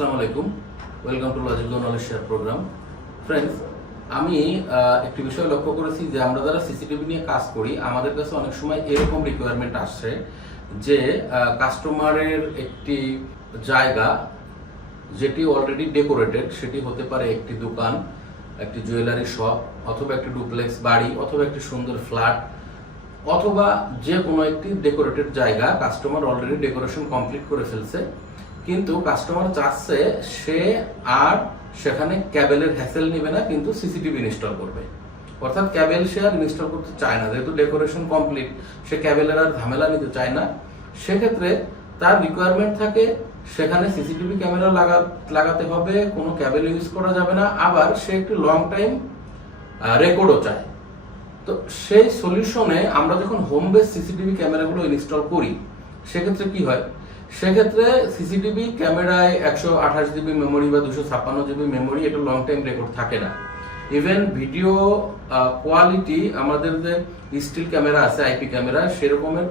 আসসালামু আলাইকুম, welcome to LogicGo knowledge share program. Friends, আমি একটি বিষয় লক্ষ্য করেছি যে আমরা যারা সিসিটিভি নিয়ে কাজ করি আমাদের কাছে অনেক সময় এরকম রিকোয়ারমেন্ট আসছে যে কাস্টমারের একটি জায়গা যেটি অলরেডি ডেকোরেটেড, সেটি হতে পারে একটি দোকান, একটি জুয়েলারি শপ, অথবা একটি ডুপ্লেক্স বাড়ি, অথবা একটি সুন্দর ফ্ল্যাট, অথবা যে কোনো একটি ডেকোরেটেড জায়গা কাস্টমার অলরেডি ডেকোরেশন কমপ্লিট করে ফেলছে, কিন্তু কাস্টমার চাচ্ছে সে আর সেখানে ক্যাবেলের হ্যাসেল নেবে না, কিন্তু সিসিটিভি ইনস্টল করবে। অর্থাৎ ক্যাবেল সে আর ইনস্টল করতে চায় না, যেহেতু ডেকোরেশন কমপ্লিট, সে ক্যাবেলের আর ঝামেলা নিতে চায় না। সেক্ষেত্রে তার রিকোয়ারমেন্ট থাকে সেখানে সিসিটিভি ক্যামেরা লাগাতে হবে, কোনো ক্যাবেল ইউজ করা যাবে না, আবার সে একটু লং টাইম রেকর্ডও চায়। তো সেই সলিউশনে আমরা যখন হোম বেস সিসিটিভি ক্যামেরাগুলো ইনস্টল করি, সেক্ষেত্রে কি হয়? সেক্ষেত্রে সিসিটিভি ক্যামেরায় 128 জিবি মেমোরি বা 256 জিবি মেমোরি, এটা লং টাইম রেকর্ড থাকে না। ইভেন ভিডিও কোয়ালিটি আমাদের যে স্টিল ক্যামেরা আছে, আইপি ক্যামেরা, সেরকমের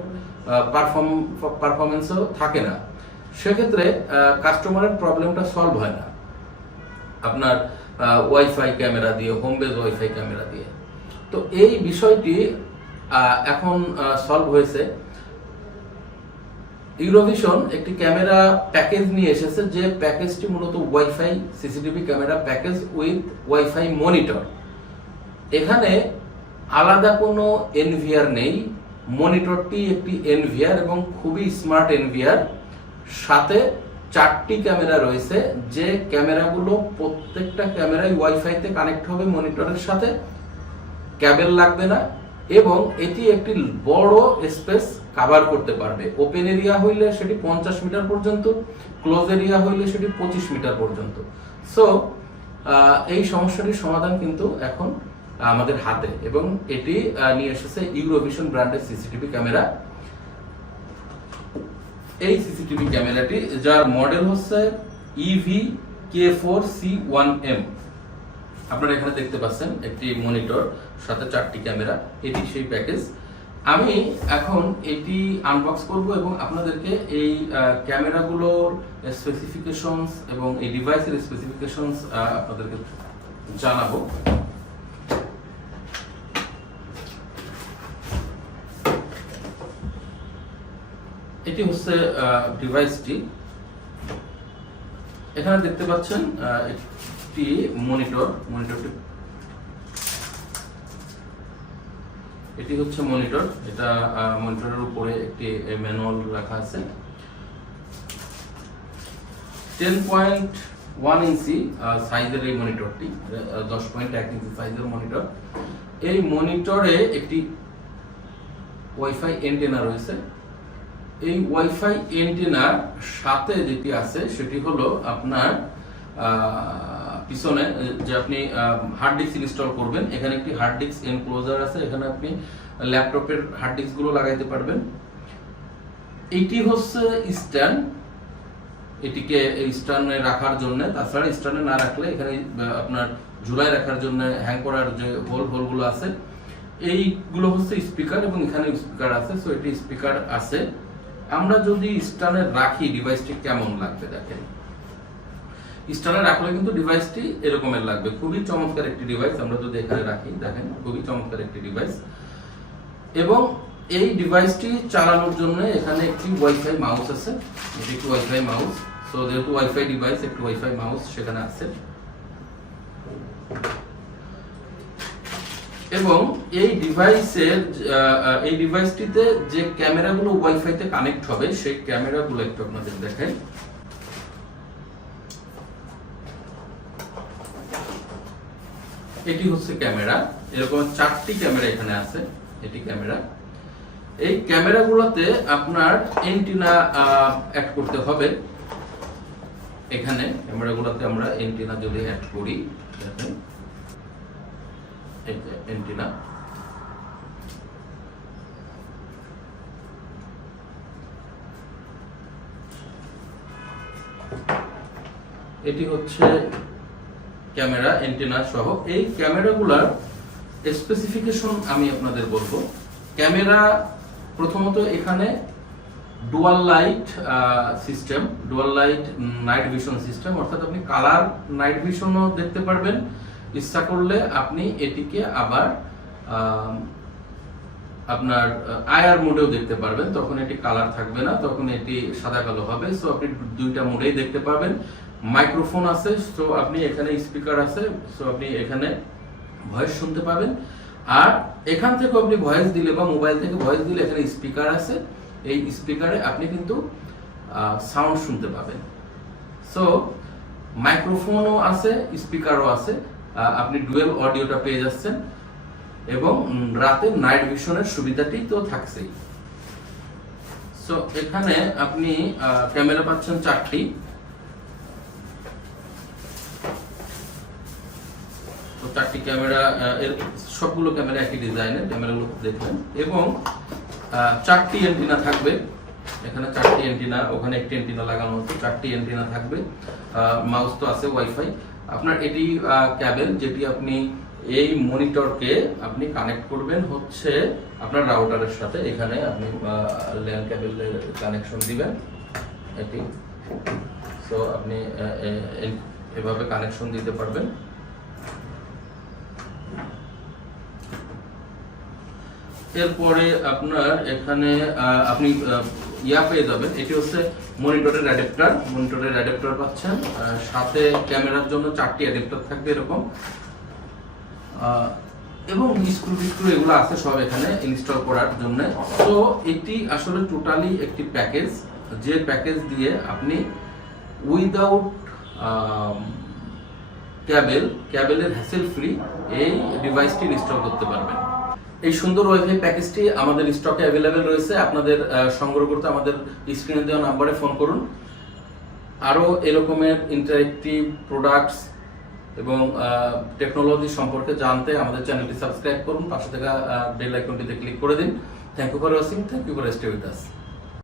পারফরমেন্সও থাকে না। সেক্ষেত্রে কাস্টমারের প্রবলেমটা সলভ হয় না আপনার ওয়াইফাই ক্যামেরা দিয়ে, হোম বেস ওয়াইফাই ক্যামেরা দিয়ে। তো এই বিষয়টি এখন সলভ হয়েছে। ইউরোভিশন একটি ক্যামেরা প্যাকেজ নিয়ে এসেছে, যে প্যাকেজটি মূলত wifi CCTV camera package with wifi monitor. এখানে আলাদা কোনো এনভিআর নেই, মনিটরটি একটি এনভিআর এবং খুবই স্মার্ট এনভিআর। সাথে 4টি ক্যামেরা রয়েছে, যে ক্যামেরাগুলো প্রত্যেকটা ক্যামেরাই ওয়াইফাইতে কানেক্ট হবে মনিটরের সাথে, ক্যাবেল লাগবে না, এবং এটি একটি বড় স্পেস কভার করতে পারবে। ওপেন এরিয়া হইলে সেটি 50 মিটার পর্যন্ত, ক্লোজ এরিয়া হইলে সেটি 25 মিটার পর্যন্ত। সো এই সমস্যাটির সমাধান কিন্তু এখন আমাদের হাতে, এবং এটি নিয়ে এসেছে ইউরোভিশন ব্র্যান্ডের সিসিটিভি ক্যামেরা। এই সিসিটিভি ক্যামেরাটি, যার মডেল হচ্ছে EVK4C1M, আপনারা এখানে দেখতে পাচ্ছেন একটি মনিটর সাথে 4টি ক্যামেরা, এটি সেই প্যাকেজ। আমি এখন এটি আনবক্স করব এবং আপনাদেরকে এই ক্যামেরাগুলোর স্পেসিফিকেশনস এবং এই ডিভাইসের স্পেসিফিকেশনস আপনাদেরকে জানাবো। এটি হচ্ছে ডিভাইসটি। এখানে দেখতে পাচ্ছেন একটি মনিটরটি, এটি হচ্ছে মনিটর। এটা মনিটরের উপরে একটি ম্যানুয়াল রাখা আছে। 10.1 ইঞ্চি সাইজের এই মনিটরটি, 10.1 ইঞ্চি সাইজের মনিটর। এই মনিটরে একটি ওয়াইফাই এন্টেনা রয়েছে। এই ওয়াইফাই এন্টেনার সাথে যেটি আছে সেটি হলো আপনার পিছনে যে আপনি হার্ড ডিস্ক ইনস্টল করবেন, এখানে একটি হার্ড ডিস্ক এনক্লোজার আছে, এখানে আপনি ল্যাপটপের হার্ড ডিস্ক গুলো লাগাইতে পারবেন। এটি হচ্ছে স্ট্যান্ড, এটিকে স্ট্যান্ডে রাখার জন্য, তাছাড়া স্ট্যান্ডে না রাখলে এখানে আপনার ঝুলাই রাখার জন্য হ্যাং করার যে হোলগুলো আছে, এইগুলো হচ্ছে স্পিকার, এবং এখানে স্পিকার আছে। সো এটি স্পিকার আছে। আমরা যদি স্ট্যান্ডে রাখি ডিভাইসটি কেমন লাগবে দেখেন। স্ট্যান্ডে রাখলে কিন্তু ডিভাইসটি এরকমের লাগবে, খুবই চমৎকার একটি ডিভাইস। আমরা যদি এখানে রাখি দেখেন, খুবই চমৎকার একটি ডিভাইস। এবং এই ডিভাইসটি চালানোর জন্য এখানে একটি ওয়াইফাই মাউস আছে, এটি একটি ওয়াইফাই মাউস। সো যেহেতু ওয়াইফাই ডিভাইস, একটি ওয়াইফাই মাউস সেখানে আছে। এবং এই ডিভাইসটিতে যে ক্যামেরাগুলো ওয়াইফাইতে কানেক্ট হবে, সেই ক্যামেরাগুলো একটু আপনাদের দেখাই। এটি হচ্ছে ক্যামেরা, এরকম 4টি ক্যামেরা এখানে আছে। এটি ক্যামেরা। এই ক্যামেরাগুলোতে আপনার এন্টিনা অ্যাড করতে হবে। এখানে ক্যামেরাগুলোতে আমরা এন্টিনা যদি অ্যাড করি, দেখেন এই যে এন্টিনা, এটি হচ্ছে ক্যামেরা এন্টেনা সহ। এই ক্যামেরাগুলোর স্পেসিফিকেশন আমি আপনাদের বলবো। ক্যামেরা প্রথমত এখানে dual light system, dual light night vision system, অর্থাৎ আপনি কালার নাইট ভিশনও দেখতে পারবেন, ইচ্ছা করলে আপনি এটিকে আবার আপনার আইআর মোডেও দেখতে পারবেন, তখন এটি কালার থাকবে না, তখন এটি সাদা কালো হবে। সো আপনি দুইটা মোডেই দেখতে পারবেন। মাইক্রোফোন আছে, সো আপনি এখানে স্পিকার আছে, সো আপনি এখানে ভয়েস শুনতে পাবেন। আর এখান থেকে আপনি ভয়েস দিলে বা মোবাইল থেকে ভয়েস দিলে এখানে স্পিকার আছে, এই স্পিকারে আপনি কিন্তু সাউন্ড শুনতে পাবেন। সো মাইক্রোফোনও আছে, স্পিকারও আছে, আপনি ডুয়েল অডিওটা পেয়ে যাচ্ছেন এবং রাতে নাইট ভিশনের সুবিধাটি তো থাকছেই। সো এখানে আপনি ক্যামেরা পাচ্ছেন 4টি, তো 4টি ক্যামেরা, সবগুলো ক্যামেরা একই ডিজাইনের, ক্যামেরাগুলো দেখবেন। এবং 4টি অ্যান্টেনা থাকবে, এখানে 4টি অ্যান্টেনা, ওখানে একটি অ্যান্টেনা লাগানো হচ্ছে, 4টি অ্যান্টেনা থাকবে। মাউস তো আছে, ওয়াইফাই। আপনার এটি ক্যাবেল যেটি আপনি এই মনিটরকে আপনি কানেক্ট করবেন হচ্ছে আপনার রাউটারের সাথে। এখানে আপনি ল্যান ক্যাবেলের কানেকশন দিবেন এটি। সো আপনি এভাবে কানেকশন দিতে পারবেন। এরপরে আপনার এখানে আপনি পেয়ে যাবেন, এটি হচ্ছে মনিটরের অ্যাডাপ্টার, মনিটরের অ্যাডাপ্টার পাচ্ছেন, সাথে ক্যামেরার জন্য 4টি অ্যাডাপ্টার থাকবে এরকম, এবং স্ক্রু টিস্ক্রু এগুলো আছে সব এখানে ইনস্টল করার জন্য। তো এটি আসলে টোটালি একটি প্যাকেজ, যে প্যাকেজ দিয়ে আপনি উইদাউট ক্যাবেলের হ্যাসেল ফ্রি এই ডিভাইসটি ইনস্টল করতে পারবেন। এই সুন্দর ওয়াইফাই প্যাকেজটি আমাদের স্টকে অ্যাভেলেবেল রয়েছে। আপনাদের সংগ্রহ করতে আমাদের স্ক্রিনে দেওয়া নাম্বারে ফোন করুন। আরও এরকমের ইন্টারেক্টিভ প্রোডাক্টস এবং টেকনোলজি সম্পর্কে জানতে আমাদের চ্যানেলটি সাবস্ক্রাইব করুন, পাশে থাকা বেল আইকনটিতে ক্লিক করে দিন। Thank you for watching, thank you for stay with us.